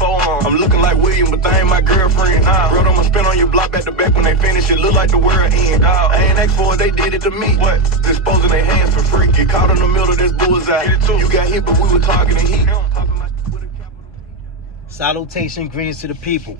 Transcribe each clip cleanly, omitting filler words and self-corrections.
I'm looking like William, but they ain't my girlfriend. Bro, I'ma spin on your block back to back when they finish. It look like the world end. I ain't asked for it, they did it to me. What? Disposing their hands for free. Get caught in the middle of this bullseye. You got hit, but we were targeting heat. Salutation, greetings to the people.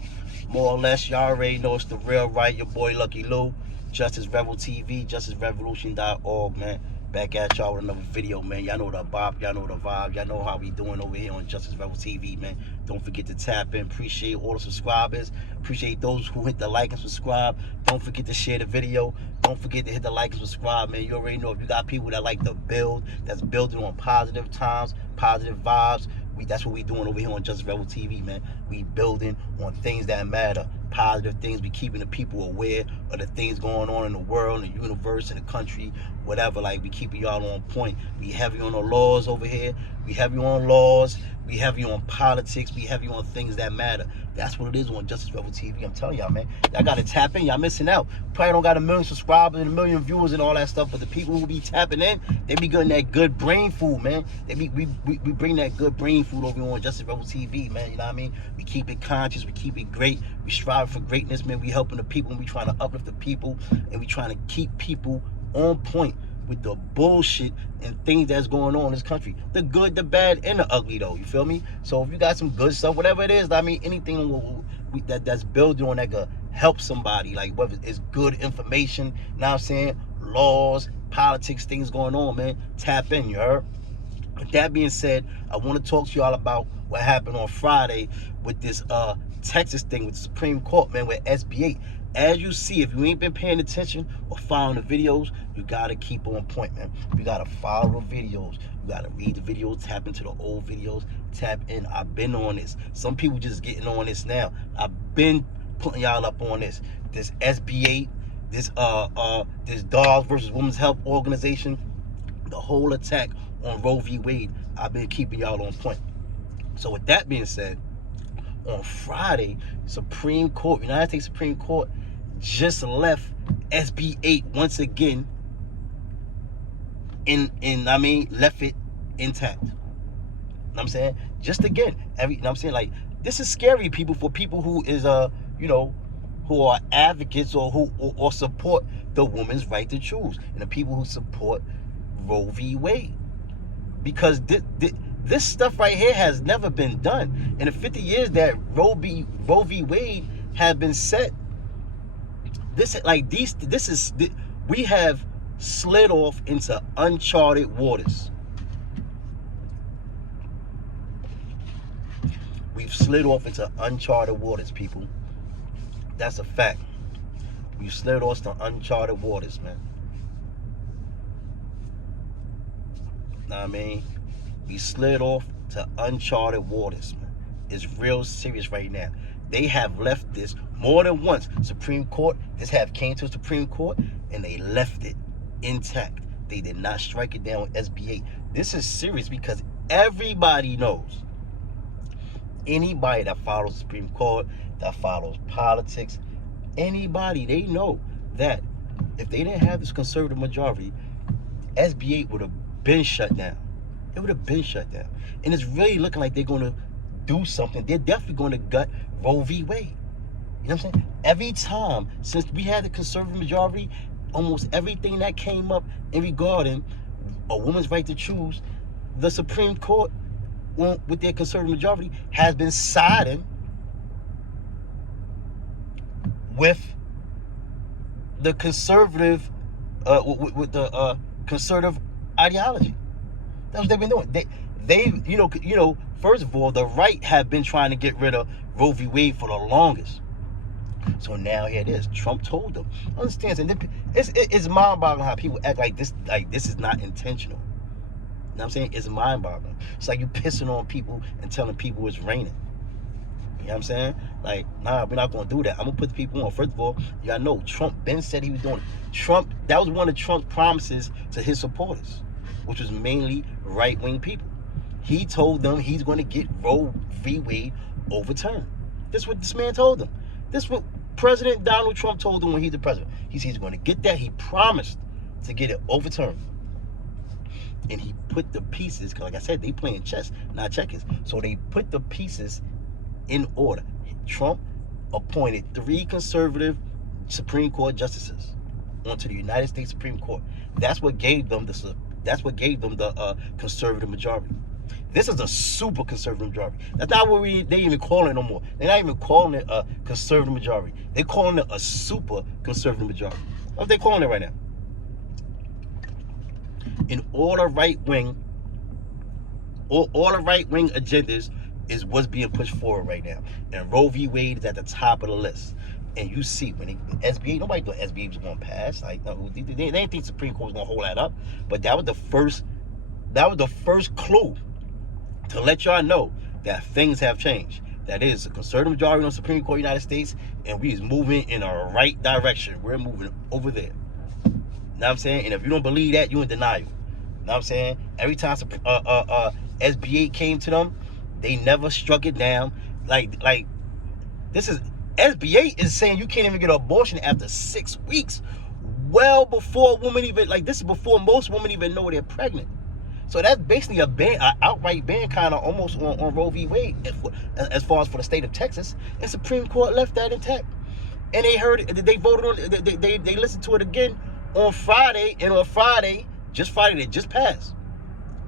More or less, y'all already know it's the real right. Your boy Lucky Lou, Justice Rebel TV, justicerevolution.org, man. Back at y'all with another video, man. Y'all know the bop, y'all know the vibe, y'all know how we doing over here on Justice Rebel TV, man. Don't forget to tap in. Appreciate all the subscribers. Appreciate those who hit the like and subscribe. Don't forget to share the video. Don't forget to hit the like and subscribe, man. You already know if you got people that like to build, that's building on positive times, positive vibes. That's what we doing over here on Justice Rebel TV, man. We building on things that matter, positive things. We keeping the people aware of the things going on in the world, in the universe, in the country, whatever. Like, we keeping y'all on point. We heavy on the laws over here. We heavy on laws. We heavy on politics. We heavy on things that matter. That's what it is on Justice Rebel TV. I'm telling y'all, man. Y'all got to tap in. Y'all missing out. Probably don't got 1 million subscribers and 1 million viewers and all that stuff, but the people who be tapping in, they be getting that good brain food, man. We bring that good brain food over here on Justice Rebel TV, man. You know what I mean? We keep it conscious. We keep it great. We strive for greatness, man. We helping the people, and we trying to uplift the people, and we trying to keep people on point with the bullshit and things that's going on in this country. The good, the bad, and the ugly, though. You feel me? So if you got some good stuff, whatever it is, I mean, anything that's building on that could help somebody, like whether it's good information, you know what I'm saying, laws, politics, things going on, man, tap in, you heard? With that being said, I want to talk to y'all about what happened on Friday with this Texas thing with the Supreme Court, man, with SB8. As you see, if you ain't been paying attention or following the videos, you gotta keep on point, man. You gotta follow the videos. You gotta read the videos, tap into the old videos, tap in. I've been on this. Some people just getting on this now. I've been putting y'all up on this. This SB8, this Dogs versus Women's Health Organization, the whole attack on Roe v. Wade. I've been keeping y'all on point. So with that being said, on Friday, Supreme Court, United States Supreme Court just left SB8 once again left it intact. You know what I'm saying? Just again, you know what I'm saying? Like, this is scary, people, for people who is who are advocates or support the woman's right to choose, and the people who support Roe v. Wade. Because this stuff right here has never been done. In the 50 years that Roe v. Wade has been set, we have slid off into uncharted waters. We've slid off into uncharted waters, people. That's a fact. We've slid off to uncharted waters, man. Know what I mean? We slid off to uncharted waters, man. It's real serious right now. They have left this more than once. Supreme Court, this have came to the Supreme Court, and they left it intact. They did not strike it down with SB8. This is serious because everybody knows. Anybody that follows the Supreme Court, that follows politics, anybody, they know that if they didn't have this conservative majority, SB8 would have been shut down. It would have been shut down. And it's really looking like they're going to do something. They're definitely going to gut Roe v. Wade. You know what I'm saying? Every time since we had the conservative majority, almost everything that came up in regarding a woman's right to choose, the Supreme Court, with their conservative majority, has been siding with the conservative, with the conservative ideology. That's what they've been doing. They first of all, the right have been trying to get rid of Roe v. Wade for the longest. So now here it is. Trump told them. Understand? And it's mind-boggling how people act like this is not intentional. You know what I'm saying? It's mind-boggling. It's like you pissing on people and telling people it's raining. You know what I'm saying? Like, nah, we're not going to do that. I'm going to put the people on. First of all, you got to know, Trump Ben said he was doing it. That was one of Trump's promises to his supporters, which was mainly right-wing people. He told them he's going to get Roe v. Wade overturned. This is what this man told them. This is what President Donald Trump told them when he's the president. He said he's going to get that. He promised to get it overturned. And he put the pieces, because like I said, they playing chess, not checkers. So they put the pieces in order. Trump appointed 3 conservative Supreme Court justices onto the United States Supreme Court. That's what gave them the conservative majority. This is a super conservative majority. That's not what they even calling it no more. They're not even calling it a conservative majority. They're calling it a super conservative majority. What they calling it right now? And all the right wing agendas is what's being pushed forward right now. And Roe v. Wade is at the top of the list. And you see, when SB8, nobody thought SB8 was going to pass. Like, no, they didn't think Supreme Court was going to hold that up. But that was the first clue to let y'all know that things have changed. That is a conservative majority on the Supreme Court of the United States, and we is moving in a right direction. We're moving over there. You know what I'm saying? And if you don't believe that, you're in denial. You know what I'm saying? Every time SB8 came to them, they never struck it down. Like this is SB8 is saying you can't even get an abortion after 6 weeks. Well before a woman even, like, this is before most women even know they're pregnant. So that's basically an outright ban, kind of almost on Roe v. Wade, as far as for the state of Texas. And Supreme Court left that intact. And they heard it, they voted on it, they listened to it again on Friday, and on Friday, they just passed.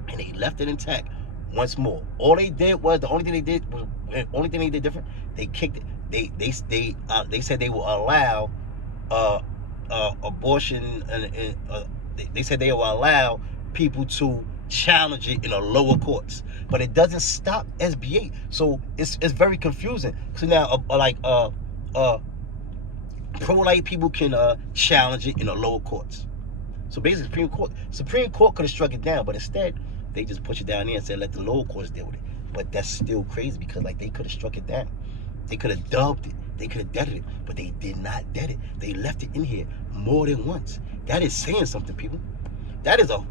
And they left it intact once more. All they did was, the only thing they did different, they kicked it. They said they will allow abortion, and they said they will allow people to challenge it in the lower courts, but it doesn't stop SB8. So it's very confusing. So now pro-life people can challenge it in the lower courts. So basically Supreme Court could have struck it down, but instead they just put it down there and said let the lower courts deal with it. But that's still crazy, because like they could have struck it down, they could have dubbed it, they could have deaded it, but they did not dead it. They left it in here more than once. That is saying something, people. That is a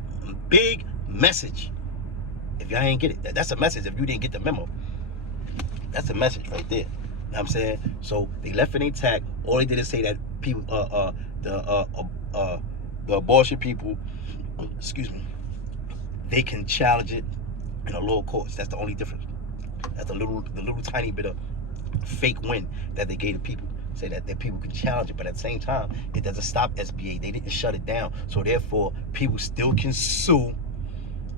big message. If y'all ain't get it, that's a message. If you didn't get the memo, that's a message right there. You know what I'm saying? So they left it intact. All they did is say that people, the abortion people, excuse me, they can challenge it in the lower courts. That's the only difference. That's the little tiny bit of fake win that they gave the people. Say that people can challenge it, but at the same time, it doesn't stop SB8. They didn't shut it down. So therefore, people still can sue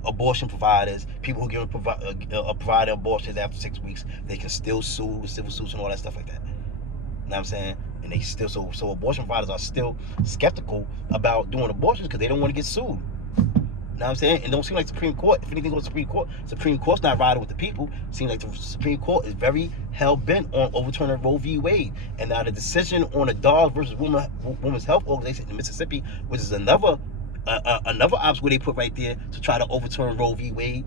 abortion providers. People who give a provider abortions after 6 weeks, they can still sue with civil suits and all that stuff like that. You know what I'm saying? And they still, so abortion providers are still skeptical about doing abortions because they don't want to get sued. You know what I'm saying? It don't seem like Supreme Court, if anything goes to Supreme Court's not riding with the people. It seems like the Supreme Court is very hell-bent on overturning Roe v. Wade. And now the decision on the Dogs versus Women's Health Organization in Mississippi, which is another obstacle they put right there to try to overturn Roe v. Wade,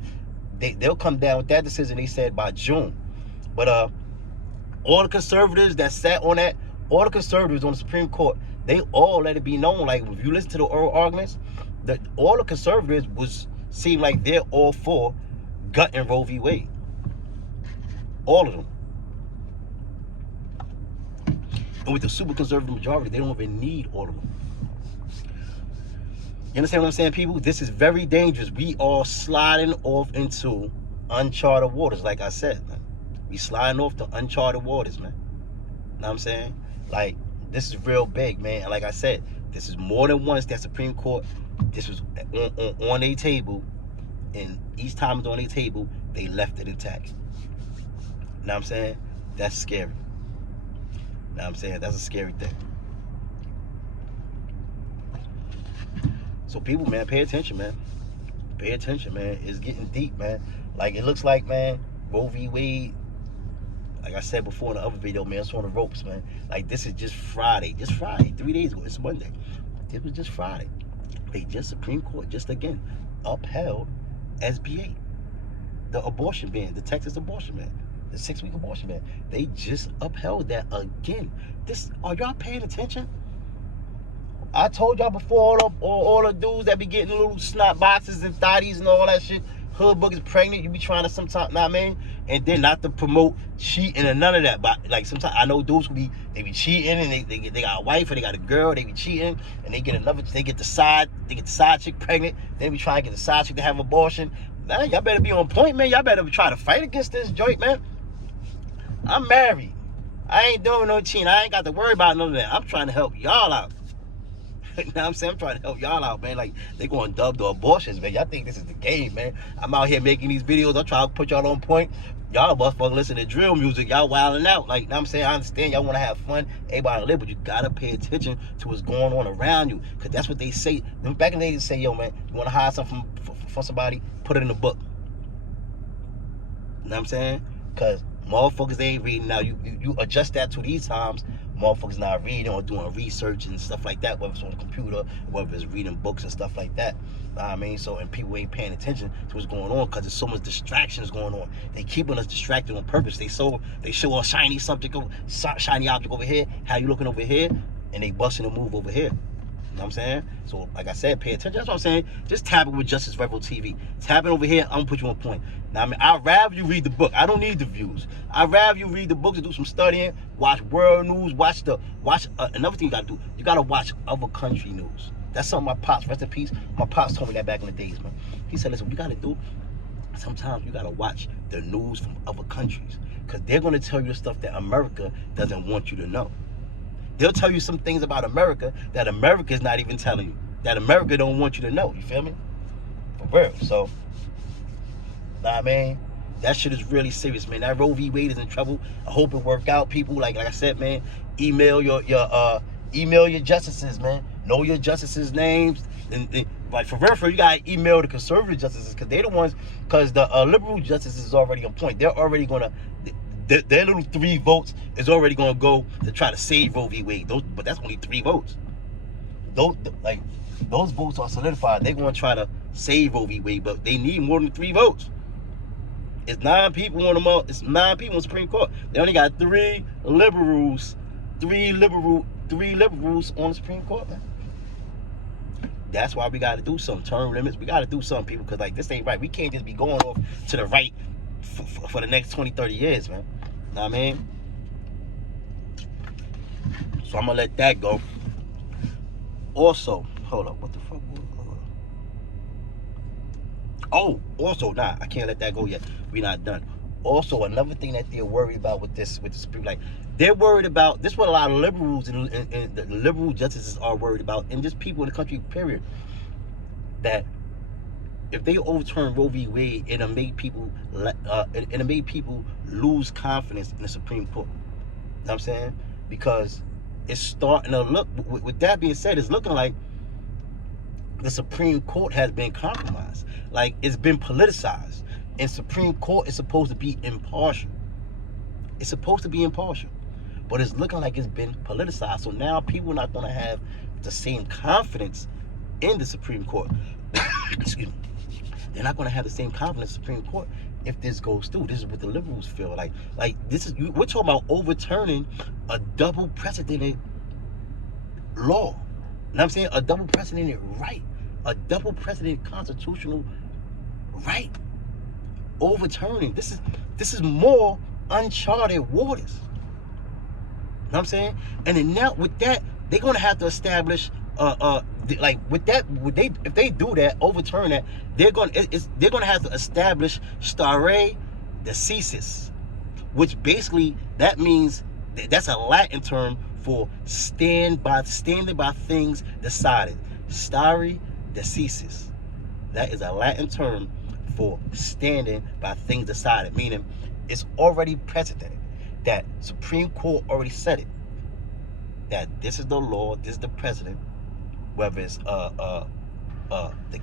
they'll come down with that decision, they said, by June. But all the conservatives that sat on that, all the conservatives on the Supreme Court, they all let it be known, like, if you listen to the oral arguments, that all the conservatives seem like they're all for gutting Roe v. Wade. All of them. And with the super conservative majority, they don't even need all of them. You understand what I'm saying, people? This is very dangerous. We are sliding off into uncharted waters, like I said, man. We sliding off to uncharted waters, man. You know what I'm saying? Like, this is real big, man. And like I said, this is more than once that Supreme Court, this was on a table, and each time it's on a table, they left it intact. You know what I'm saying? That's scary. You know what I'm saying? That's a scary thing. So people, man, pay attention, man. Pay attention, man. It's getting deep, man. Like, it looks like, man, Roe v. Wade, like I said before in the other video, man, it's on the ropes, man. Like, this is just Friday. Just Friday. 3 days ago. It's Monday. This was just Friday. Supreme Court just again upheld SB8, the abortion ban, the Texas abortion ban, the 6-week abortion ban. They just upheld that again. Are y'all paying attention? I told y'all before, all the dudes that be getting little snot boxes and thotties and all that shit, hood boogers pregnant, you be trying to sometimes, nah, man, and then not to promote cheating and none of that. But like, sometimes I know dudes who they be cheating, and they got a wife or they got a girl, they be cheating, and they get the side chick pregnant, they be trying to get the side chick to have an abortion. Man, y'all better be on point, man. Y'all better try to fight against this joint, man. I'm married. I ain't doing no cheating. I ain't got to worry about none of that. I'm trying to help y'all out. You know what I'm saying? I'm trying to help y'all out, man. Like, they going dub the abortions, man. Y'all think this is the game, man. I'm out here making these videos. I'm trying to put y'all on point. Y'all motherfuckers listen to drill music. Y'all wilding out. Like, you know what I'm saying? I understand y'all want to have fun. Everybody live, but you got to pay attention to what's going on around you. Because that's what they say. Back in the day, they say, yo, man, you want to hide something from somebody? Put it in the book. You know what I'm saying? Because motherfuckers, they ain't reading now. You adjust that to these times. Motherfuckers not reading or doing research and stuff like that, whether it's on the computer, whether it's reading books and stuff like that. I mean, so, and people ain't paying attention to what's going on because there's so much distractions going on. They keeping us distracted on purpose. They show a shiny object over here, how you looking over here, and they busting a move over here. You know what I'm saying? So, like I said, pay attention. That's what I'm saying. Just tap it with Justice Rebel TV. Tap it over here. I'm going to put you on point. Now, I mean, I'd rather you read the book. I don't need the views. I'd rather you read the book and do some studying, watch world news, watch another thing you got to do. You got to watch other country news. That's something my pops, rest in peace, my pops told me that back in the days, man. He said, listen, what you got to do, sometimes you got to watch the news from other countries because they're going to tell you stuff that America doesn't want you to know. They'll tell you some things about America that America is not even telling you. That America don't want you to know. You feel me? For real. So, nah, man. That shit is really serious, man. That Roe v. Wade is in trouble. I hope it work out, people. Like I said, man, email your justices, man. Know your justices' names. And like for real, you gotta email the conservative justices because they're the ones. Because the liberal justices is already on point. They're already gonna. Their little 3 votes is already going to go to try to save Roe v. Wade. But that's only 3 votes. Those votes are solidified. They're going to try to save Roe v. Wade, but they need more than 3 votes. It's 9 people on the Supreme Court. They only got 3 liberals on the Supreme Court, man. That's why we got to do some term limits. We got to do something, people, because like this ain't right. We can't just be going off to the right for the next 20, 30 years, man. Know what I mean? So I'm gonna let that go. Also, hold up, what the fuck? Oh, also, nah, I can't let that go yet. We're not done. Also, another thing that they're worried about with the Supreme, like they're worried about this. What a lot of liberals and the liberal justices are worried about, and just people in the country, period. That if they overturn Roe v. Wade, it'll make people lose confidence in the Supreme Court. You know what I'm saying? Because it's starting to look. With that being said, it's looking like the Supreme Court has been compromised. Like it's been politicized. And Supreme Court is supposed to be impartial. It's supposed to be impartial. But it's looking like it's been politicized. So now people are not going to have the same confidence in the Supreme Court. Excuse me. They're not going to have the same confidence in the Supreme Court if this goes through. This is what the liberals feel like. Like this is, we're talking about overturning a double precedented law. You know what I'm saying? A double precedented right. A double precedented constitutional right. Overturning. This is more uncharted waters. You know what I'm saying? And then now with that, they're gonna have to establish like with that, if they do that, overturn that, they're gonna have to establish stare decisis, which basically that means that's a Latin term for standing by things decided. Stare decisis. That is a Latin term for standing by things decided, meaning it's already precedented. That Supreme Court already said it. That this is the law, this is the precedent, whether it's the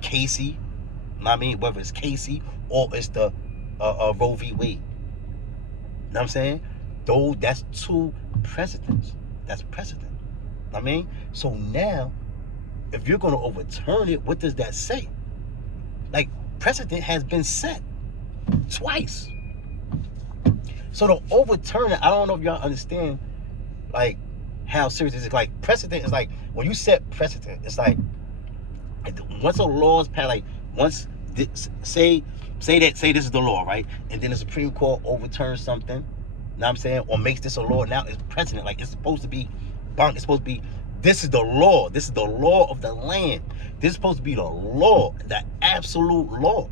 Casey, whether it's Casey or it's the Roe v. Wade. You know what I'm saying? Though that's 2 precedents. That's precedent. I mean, so now if you're gonna overturn it, what does that say? Like precedent has been set twice. So to overturn it, I don't know if y'all understand like how serious it is. Like precedent is like when you set precedent, it's like once a law is passed, like once say this is the law, right? And then the Supreme Court overturns something, you know what I'm saying, or makes this a law, now it's precedent. Like it's supposed to be bunk, it's supposed to be, this is the law. This is the law of the land. This is supposed to be the law, the absolute law.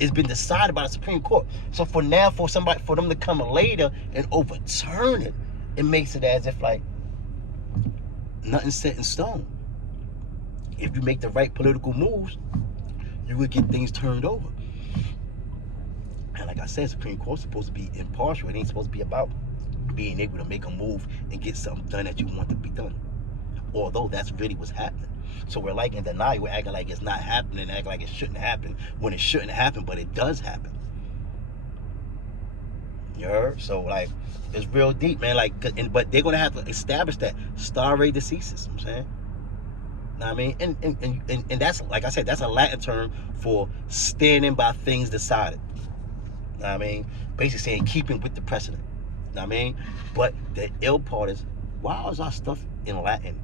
It's been decided by the Supreme Court. So for them to come later and overturn it, it makes it as if like nothing's set in stone. If you make the right political moves, you would get things turned over. And like I said, Supreme Court's supposed to be impartial. It ain't supposed to be about being able to make a move and get something done that you want to be done. Although that's really what's happening. So we're like in denial. We're acting like it's not happening, acting like it shouldn't happen when it shouldn't happen, but it does happen. You heard? So like, it's real deep, man. Like, but they're gonna have to establish that stare decisis. I'm saying. Know what I mean? And that's, like I said, that's a Latin term for standing by things decided. Know what I mean? Basically saying keeping with the precedent. Know what I mean? But the ill part is, why is our stuff in Latin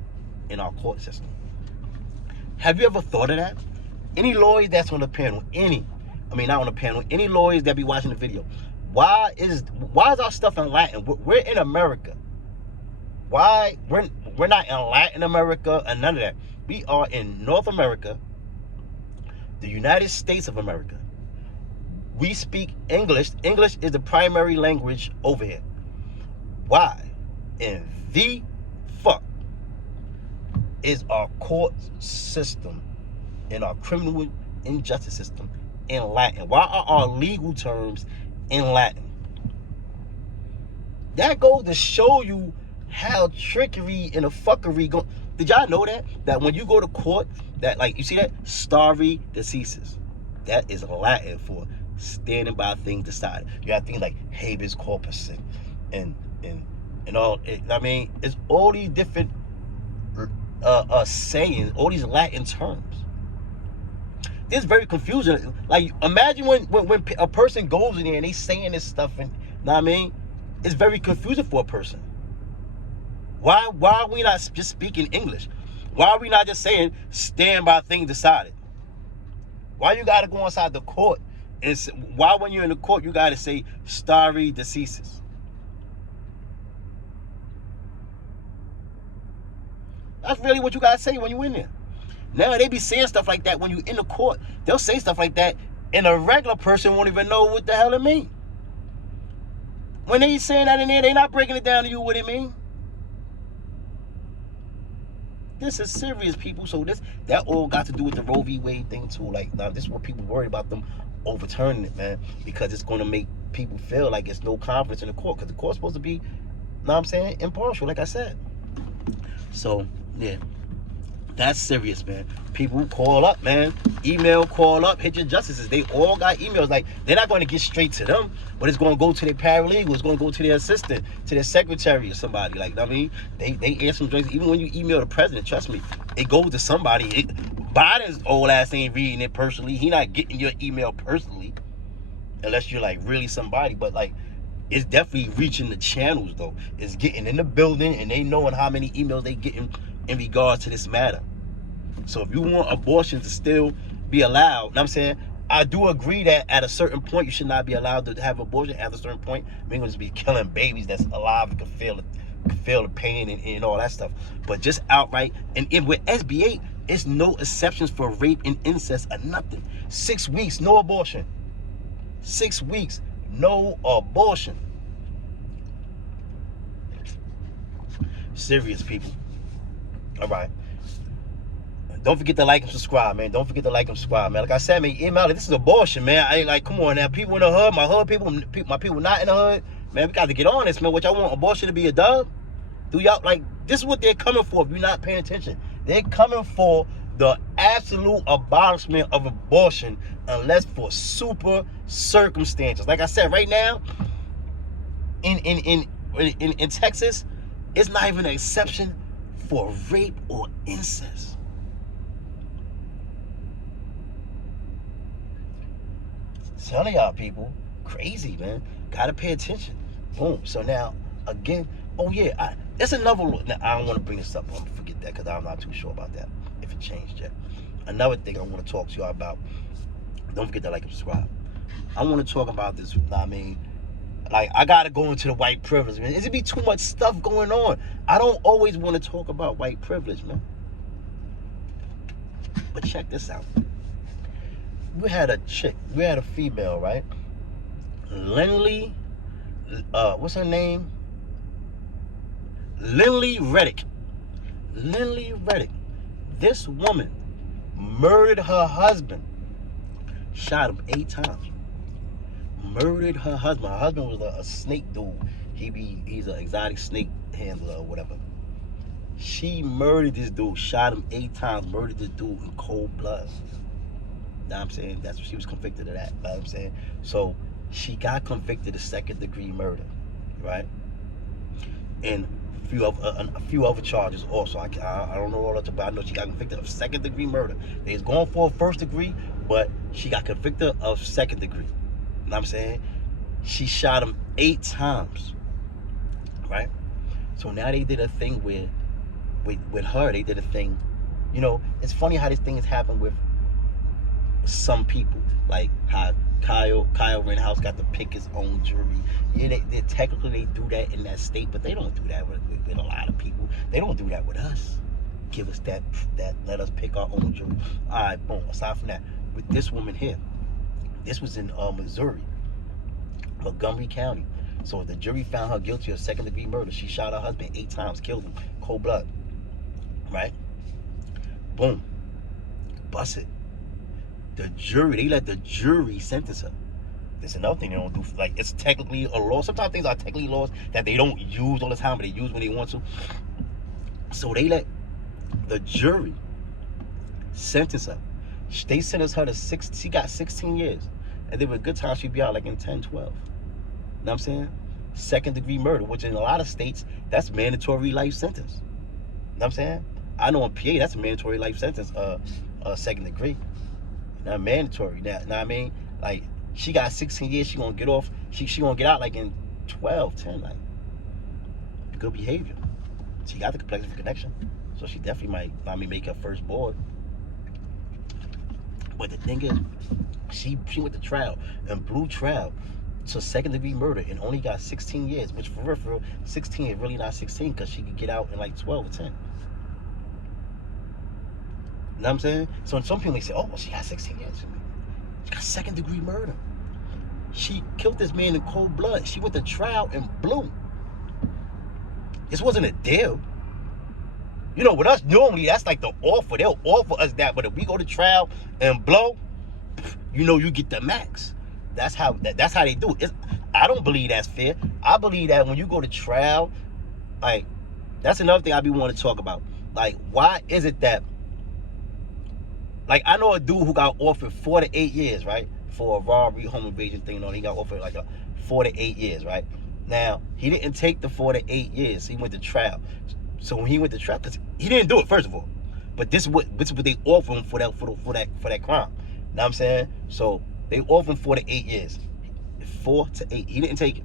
in our court system? Have you ever thought of that? Any lawyers that's on the panel, any lawyers that be watching the video, why is our stuff in Latin? We're in America. Why we're not in Latin America and none of that. We are in North America, the United States of America. We speak English. English is the primary language over here. Why in the fuck is our court system and our criminal injustice system in Latin? Why are our legal terms in Latin? That goes to show you how trickery and the fuckery go. Did y'all know that when you go to court, that, like, you see that stare decisis, that is Latin for standing by things decided. You have things like habeas corpus and all. I mean, it's all these different sayings, all these Latin terms. It's very confusing. Like, imagine when a person goes in there and they saying this stuff, and know what I mean, it's very confusing for a person. Why are we not just speaking English? Why are we not just saying stand by things decided? Why you gotta go inside the court and why when you're in the court you gotta say stare decisis? That's really what you gotta say when you in there. Now they be saying stuff like that when you in the court. They'll say stuff like that and a regular person won't even know what the hell it mean. When they saying that in there, they not breaking it down to you what it mean. This is serious, people. So that all got to do with the Roe v. Wade thing too. Like, now this is what people worried about them overturning it, man, because it's going to make people feel like it's no confidence in the court, because the court's supposed to be, know what I'm saying, impartial, like I said. So yeah, that's serious, man. People call up, man. Email, call up, hit your justices. They all got emails. Like, they're not going to get straight to them, but it's going to go to their paralegal. It's going to go to their assistant, to their secretary or somebody. Like, I mean, they answer some things. Even when you email the president, trust me, it goes to somebody. Biden's old ass ain't reading it personally. He not getting your email personally, unless you're like really somebody. But like, it's definitely reaching the channels though. It's getting in the building, and they knowing how many emails they getting in regards to this matter. So if you want abortion to still be allowed, know what I'm saying, I do agree that at a certain point you should not be allowed to have abortion. At a certain point, I mean, just be killing babies that's alive and can feel the pain and all that stuff. But just outright, and with SB8, it's no exceptions for rape and incest or nothing. 6 weeks, no abortion. 6 weeks, no abortion. Serious, people. All right. Don't forget to like and subscribe, man. Don't forget to like and subscribe, man. Like I said, man, email it. This is abortion, man. I ain't like, come on now. People in the hood, my hood people, my people not in the hood, man, we got to get on this, man. What y'all want abortion to be a dub? Do y'all, like, this is what they're coming for if you're not paying attention. They're coming for the absolute abolishment of abortion unless for super circumstances. Like I said, right now, in Texas, it's not even an exception for rape or incest. Telling y'all, people, crazy, man. Gotta pay attention. Boom. So now, again, oh yeah, that's another. Now, I don't want to bring this up. I'm gonna forget that because I'm not too sure about that if it changed yet. Another thing I want to talk to y'all about. Don't forget to like and subscribe. I want to talk about this. You know what I mean, like, I gotta go into the white privilege, man. It be too much stuff going on. I don't always want to talk about white privilege, man. But check this out. we had a chick, we had a female, right? Lindley, what's her name? Lindley Reddick. Lindley Reddick. This woman murdered her husband. Shot him 8 times. Murdered her husband. Her husband was a snake dude. He's an exotic snake handler or whatever. She murdered this dude. Shot him 8 times. Murdered this dude in cold blood. Know what I'm saying? That's what she was convicted of that. Know what I'm saying? So she got convicted of 2nd-degree murder, right? And a few other charges also. I don't know all that, but I know she got convicted of 2nd-degree murder. They was going for 1st-degree, but she got convicted of 2nd-degree. Know what I'm saying? She shot him 8 times, right? So now they did a thing with her. They did a thing. You know, it's funny how this thing has happened with some people, like how Kyle Rittenhouse got to pick his own jury. Yeah, they technically they do that in that state, but they don't do that with a lot of people. They don't do that with us. Give us that let us pick our own jury. All right, boom. Aside from that, with this woman here, this was in Missouri, Montgomery County. So the jury found her guilty of 2nd-degree murder. She shot her husband 8 times, killed him, cold blood. Right? Boom. Bust it. The jury, they let the jury sentence her. There's another thing they don't do. Like, it's technically a law. Sometimes things are technically laws that they don't use all the time, but they use when they want to. So they let the jury sentence her. They sentenced her to she got 16 years. And then with good time, she'd be out like in 10, 12. You know what I'm saying? 2nd-degree murder, which in a lot of states, that's mandatory life sentence. You know what I'm saying? I know in PA, that's a mandatory life sentence, 2nd degree. Not mandatory. Now, know what I mean? Like, she got 16 years, she gonna get off, she gonna get out like in 12, 10, like, good behavior. She got the complexion for connection. So she definitely might make her first board. But the thing is, she went to trial and blew trial to 2nd-degree murder and only got 16 years, which for real, 16 is really not 16 because she could get out in like 12 or 10. You know what I'm saying? So some people say, oh, well, she got 16 years. She got 2nd-degree murder. She killed this man in cold blood. She went to trial and blew. This wasn't a deal. You know, with us, normally, that's like the offer. They'll offer us that. But if we go to trial and blow, you know, you get the max. That's how they do it. I don't believe that's fair. I believe that when you go to trial, like, that's another thing I be wanting to talk about. Like, why is it that, like, I know a dude who got offered 4 to 8 years, right? For a robbery, home invasion thing. You know, he got offered like 4 to 8 years, right? Now, he didn't take the 4 to 8 years. He went to trial. So when he went to trial, because he didn't do it, first of all. But this is what they offer him for that crime. You know what I'm saying? So they offered him 4 to 8 years. 4 to 8. He didn't take it.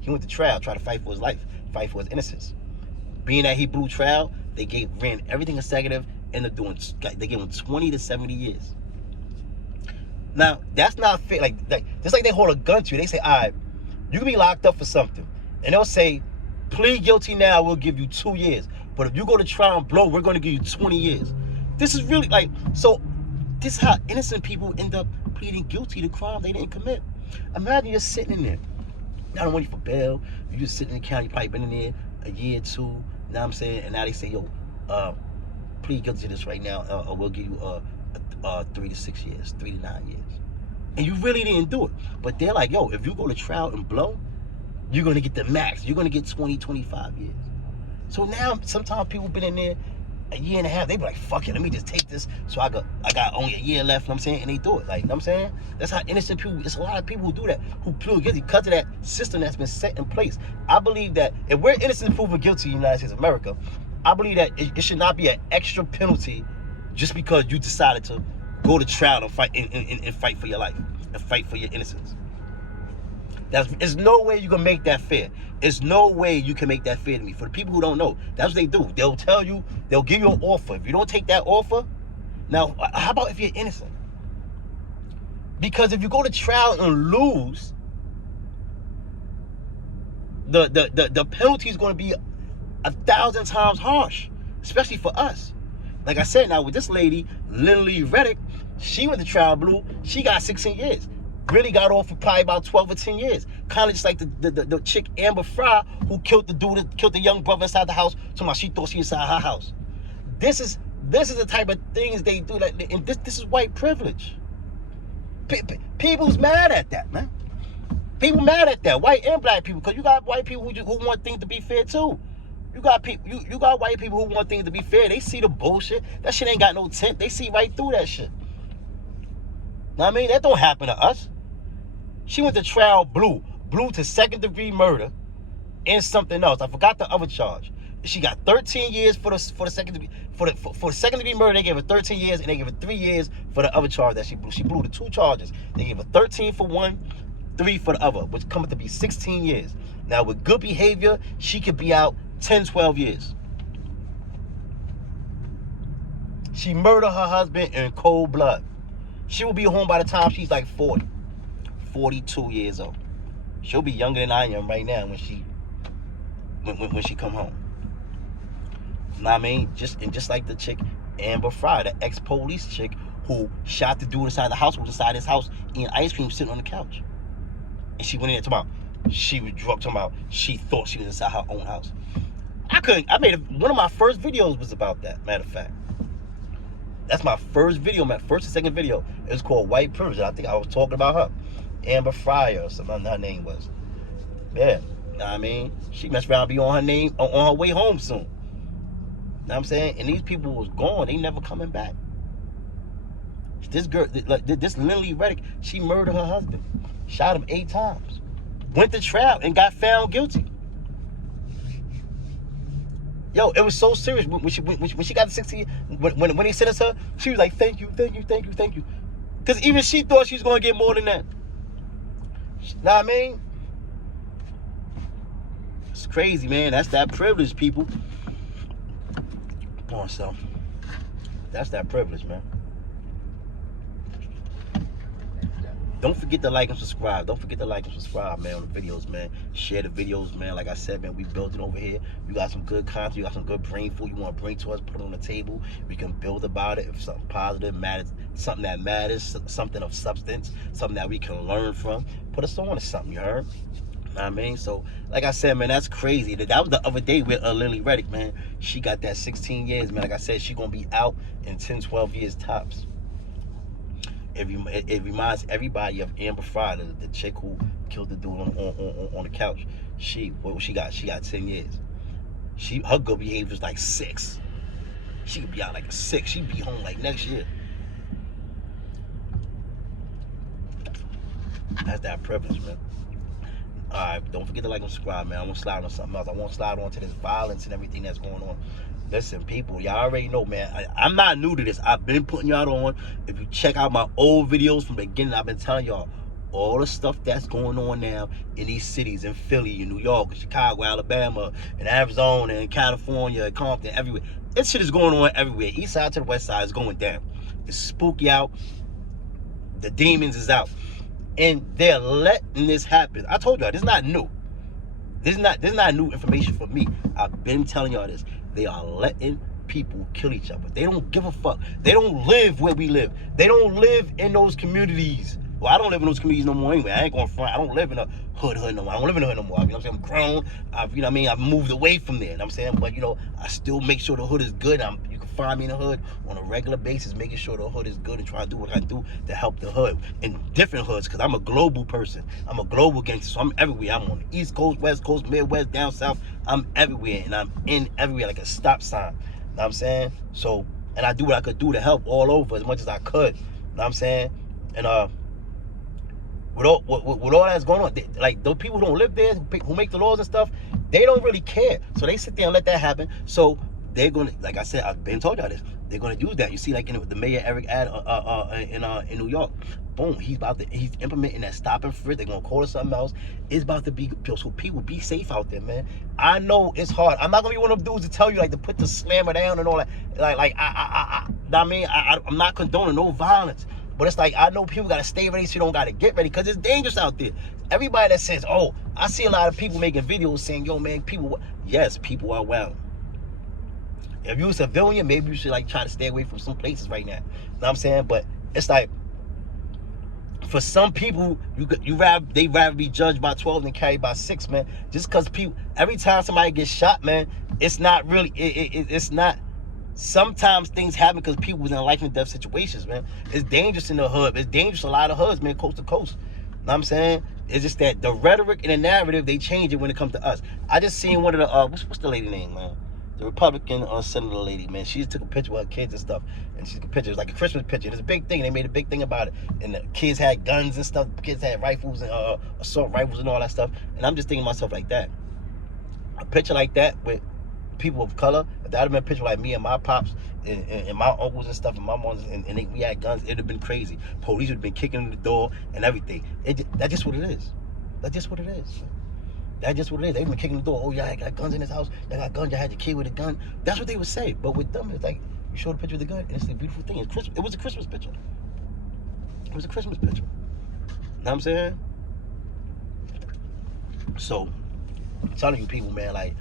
He went to trial, tried to fight for his life, fight for his innocence. Being that he blew trial, they ran everything consecutive, ended up doing, they gave him 20 to 70 years. Now, that's not fair. Like just like they hold a gun to you, they say, all right, you can be locked up for something. And they'll say, plead guilty now, we'll give you 2 years. But if you go to trial and blow, we're going to give you 20 years. This is really like, so this is how innocent people end up pleading guilty to crime they didn't commit. Imagine you're sitting in there, not waiting for bail. You're just sitting in the county, probably been in there a year or two. You know what I'm saying? And now they say, yo, plead guilty to this right now, or we'll give you 3 to 6 years, 3 to 9 years. And you really didn't do it. But they're like, yo, if you go to trial and blow, you're going to get the max. You're going to get 20, 25 years. So now, sometimes people been in there a year and a half. They be like, fuck it, let me just take this. So I got only a year left, you know what I'm saying? And they do it. Like, you know what I'm saying? That's how innocent people, it's a lot of people who do that, who plead guilty because of that system that's been set in place. I believe that if we're innocent proven guilty in the United States of America, I believe that it should not be an extra penalty just because you decided to go to trial and fight and fight for your life and fight for your innocence. There's no way you can make that fair. There's no way you can make that fair to me. For the people who don't know, that's what they do. They'll tell you, they'll give you an offer. If you don't take that offer, now, how about if you're innocent? Because if you go to trial and lose, the penalty is going to be 1,000 times harsh, especially for us. Like I said, now with this lady, Lindley Reddick, She went to trial blue. She got 16 years. Really got off for probably about 12 or 10 years. Kind of just like the chick Amber Fry who killed the dude, killed the young brother inside the house. Talking about she thought she was inside her house. This is the type of things they do. Like, and this is white privilege. People's mad at that, man. People mad at that, white and black people, because you got white people who want things to be fair too. You got people, you got white people who want things to be fair. They see the bullshit. That shit ain't got no tint. They see right through that shit. Know what I mean? That don't happen to us. She went to trial blue to second-degree murder and something else. I forgot the other charge. She got 13 years for the second degree for second-degree murder. They gave her 13 years, and they gave her 3 years for the other charge that she blew. She blew the 2 charges. They gave her 13 for one, 3 for the other, which comes to be 16 years. Now, with good behavior, she could be out 10, 12 years. She murdered her husband in cold blood. She will be home by the time she's like 40, 42 years old. She'll be younger than I am right now when she come home. You know what I mean? Just like the chick Amber Fry, the ex-police chick who shot the dude inside the house, who was inside his house eating ice cream, sitting on the couch. And she went in there talking about she was drunk, talking about she thought she was inside her own house. One of my first videos was about that, matter of fact. That's my first video, my first and second video. It was called White Privilege. I think I was talking about her. Amber Fryer or something her name was. Yeah. You know what I mean? She messed around be on her way home soon. You know what I'm saying? And these people was gone. They never coming back. This girl, this Lily Reddick, she murdered her husband. Shot him 8 times. Went to trial and got found guilty. Yo, it was so serious when she got to 16. When he sentenced her, she was like, "Thank you, thank you, thank you, thank you," because even she thought she was gonna get more than that. Know what I mean? It's crazy, man. That's that privilege, people. Come on, so that's that privilege, man. Don't forget to like and subscribe. Don't forget to like and subscribe, man, on the videos, man. Share the videos, man. Like I said, man, we building over here. You got some good content. You got some good brain food you want to bring to us. Put it on the table. We can build about it. If something positive matters, something that matters, something of substance, something that we can learn from. Put us on to something, you heard? Know what I mean? So, like I said, man, that's crazy. That was the other day with Lily Reddick, man. She got that 16 years, man. Like I said, she going to be out in 10, 12 years tops. It reminds everybody of Amber Fry, the chick who killed the dude on the couch. She got 10 years. Her good behavior was like 6. She could be out like a 6. She'd be home like next year. That's that privilege, man. Alright, don't forget to like and subscribe, man. I want to slide on something else. I want to slide on to this violence and everything that's going on. Listen, people, y'all already know, man. I'm not new to this. I've been putting y'all on. If you check out my old videos from the beginning, I've been telling y'all all the stuff that's going on now in these cities, in Philly, in New York, in Chicago, Alabama, in Arizona, in California, in Compton, everywhere. This shit is going on everywhere. East side to the west side is going down. It's spooky out. The demons is out. And they're letting this happen. I told y'all, this is not new. This is not new information for me. I've been telling y'all this. They are letting people kill each other. They don't give a fuck. They don't live where we live. They don't live in those communities. Well, I don't live in those communities no more anyway. I ain't going front. I don't live in a hood no more. I don't live in a hood no more. You know what I'm saying? I'm grown. You know what I mean? I've moved away from there. You know what I'm saying? But, you know, I still make sure the hood is good. You can find me in the hood on a regular basis, making sure the hood is good and trying to do what I do to help the hood in different hoods, because I'm a global person. I'm a global gangster, so I'm everywhere. I'm on the East Coast, West Coast, Midwest, down South. I'm everywhere, and I'm in everywhere like a stop sign. You know what I'm saying? So, and I do what I could do to help all over as much as I could. You know what I'm saying? And, with all that's going on, like those people who don't live there, who make the laws and stuff, they don't really care. So they sit there and let that happen. So they're gonna, like I said, I've been told y'all this. They're gonna use that. You see, like the mayor Eric ad in New York, boom, he's implementing that stop and frisk. They're gonna call it something else. It's about to be so people be safe out there, man. I know it's hard. I'm not gonna be one of them dudes to tell you like to put the slammer down and all that. I'm not condoning no violence. But it's like, I know people got to stay ready so you don't got to get ready, because it's dangerous out there. Everybody that says, oh, I see a lot of people making videos saying, yo, man, yes, people are well. If you're a civilian, maybe you should like try to stay away from some places right now. You know what I'm saying? But it's like, for some people, they'd rather be judged by 12 than carried by 6, man. Just because people, every time somebody gets shot, man, it's not really, it's not. Sometimes things happen because people was in life and death situations, man. It's dangerous in the hood. It's dangerous a lot of hoods, man, coast to coast. You know what I'm saying? It's just that the rhetoric and the narrative, they change it when it comes to us. I just seen one of the, what's the lady name, man? The Republican senator lady, man. She just took a picture with her kids and stuff. And she took a picture. It was like a Christmas picture. It's a big thing. They made a big thing about it. And the kids had guns and stuff. The kids had rifles and assault rifles and all that stuff. And I'm just thinking to myself like that. A picture like that with people of color, if that had been a picture like me and my pops and my uncles and stuff and my moms and we had guns, it'd have been crazy. Police would have been kicking in the door and everything. That's just what it is. That's just what it is. That's just what it is. They've been kicking the door. Oh, yeah, I got guns in this house. I got guns. I had your kid with a gun. That's what they would say. But with them, it's like, you show the picture of the gun, and it's a beautiful thing. It's Christmas. It was a Christmas picture. It was a Christmas picture. You know what I'm saying? So, I'm telling you people, man, like,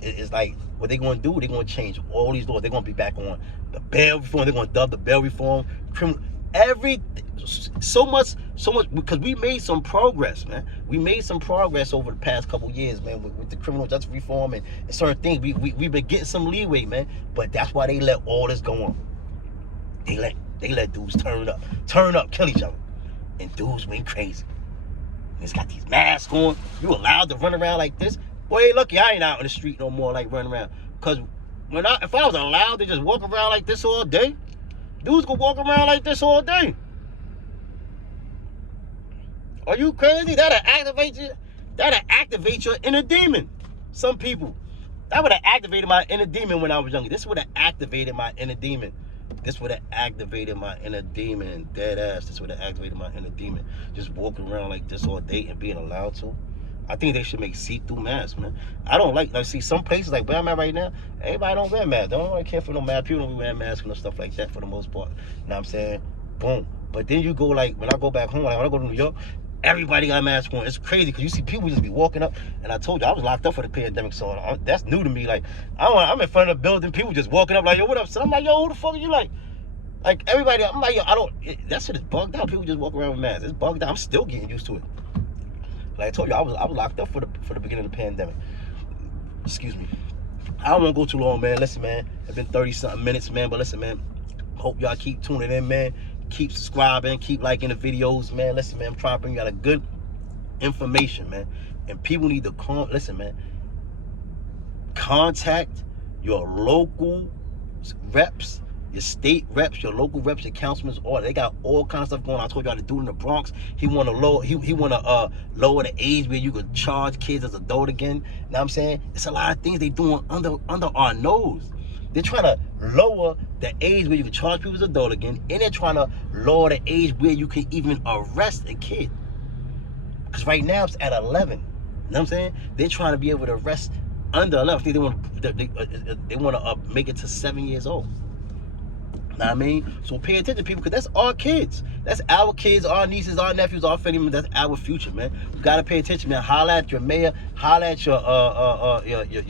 it's like, what they going to do, they're going to change all these laws. They're going to be back on the bail reform. They're going to dub the bail reform, criminal, everything. So much, because we made some progress, man. We made some progress over the past couple years, man, with the criminal justice reform and certain things. We've been getting some leeway, man. But that's why they let all this go on. They let dudes turn up, kill each other, and dudes went crazy. And it's got these masks on. You allowed to run around like this? Boy, lucky I ain't out in the street no more, like running around. Cause if I was allowed to just walk around like this all day, dudes could walk around like this all day. Are you crazy? That'll activate your inner demon. Some people. That would have activated my inner demon when I was younger. This would have activated my inner demon. This would have activated my inner demon. Dead ass. This would have activated my inner demon. Just walking around like this all day and being allowed to. I think they should make see-through masks, man. I don't like see some places like where I'm at right now, everybody don't wear masks. They don't really care for no mask. People don't wear masks and stuff like that for the most part. You know what I'm saying? Boom. But then you go like, when I go back home, like when I go to New York, everybody got a mask on. It's crazy because you see people just be walking up. And I told you, I was locked up for the pandemic, so that's new to me. Like, I'm in front of the building, people just walking up like, yo, what up? So I'm like, yo, who the fuck are you like? Like, everybody, I'm like, yo, that shit is bugged out. People just walk around with masks. It's bugged out. I'm still getting used to it. Like I told you, I was locked up for the beginning of the pandemic. Excuse me. I don't want to go too long, man. Listen, man, it's been 30-something minutes, man. But listen, man, hope y'all keep tuning in, man. Keep subscribing, keep liking the videos, man. Listen, man, I'm trying to bring y'all a good information, man. And people need to listen, man. Contact your local reps, your state reps, your local reps, your councilmen, all they got all kinds of stuff going on. I told y'all to do in the Bronx. He want to lower the age where you could charge kids as adult again. You know what I'm saying? It's a lot of things they doing under our nose. They're trying to lower the age where you can charge people as adult again, and they're trying to lower the age where you can even arrest a kid. Because right now it's at 11. You know what I'm saying? They're trying to be able to arrest under 11. They want to make it to 7 years old. Know what I mean? So pay attention, people, because that's our kids. That's our kids, our nieces, our nephews, our family. That's our future, man. You gotta pay attention, man. Holla at your mayor. Holla at your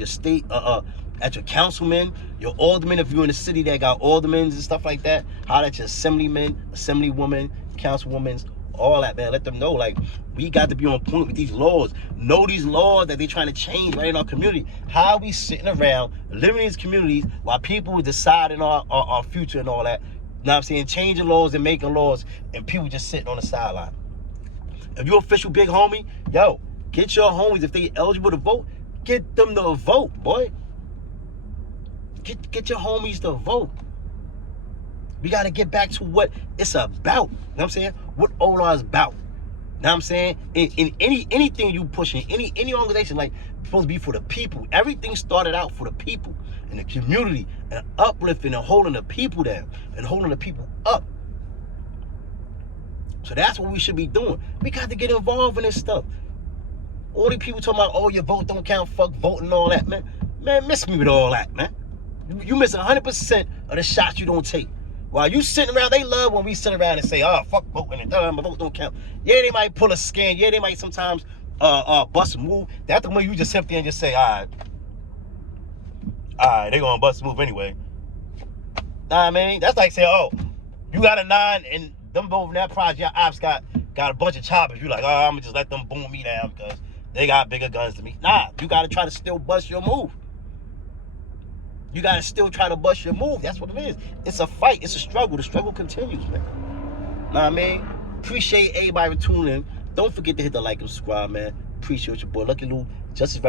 state, at your councilman, your alderman. If you're in the city that got aldermen and stuff like that, holla at your assemblymen, assemblywomen, councilwomen, all that, man. Let them know, like, we got to be on point with these laws. Know these laws that they're trying to change right in our community. How are we sitting around living in these communities while people deciding our future and all that? You know what I'm saying? Changing laws and making laws, and people just sitting on the sideline. If you're official big homie, yo, get your homies, if they eligible to vote, get them to vote, boy. Get your homies to vote. We got to get back to what it's about. You know what I'm saying? What OLA is about. You know what I'm saying? In anything you pushing, any organization, like, supposed to be for the people. Everything started out for the people and the community and uplifting and holding the people down and holding the people up. So that's what we should be doing. We got to get involved in this stuff. All these people talking about, oh, your vote don't count, fuck voting and all that, man. Man, miss me with all that, man. You miss 100% of the shots you don't take. While you sitting around, they love when we sit around and say, oh, fuck voting, and my vote don't count. Yeah, they might pull a scam. Yeah, they might sometimes bust a move. That's the one you just sit there and just say, all right, they gonna bust a move anyway. Nah, I mean, that's like saying, oh, you got a 9 and them over that project, your ops got a bunch of choppers. You like, oh, I'm gonna just let them boom me down because they got bigger guns than me. Nah, you gotta try to still bust your move. You gotta still try to bust your move. That's what it is. It's a fight. It's a struggle. The struggle continues, man. Know what I mean? Appreciate everybody for tuning in. Don't forget to hit the like and subscribe, man. Appreciate your boy Lucky Lou, Justice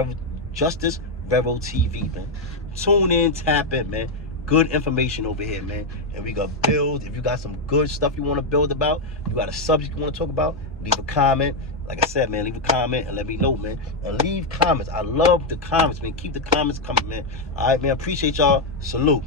Revo TV, man. Tune in, tap in, man. Good information over here, man. And we gonna build. If you got some good stuff you want to build about, you got a subject you want to talk about, leave a comment. Like I said, man, leave a comment and let me know, man. And leave comments. I love the comments, man. Keep the comments coming, man. All right, man. Appreciate y'all. Salute.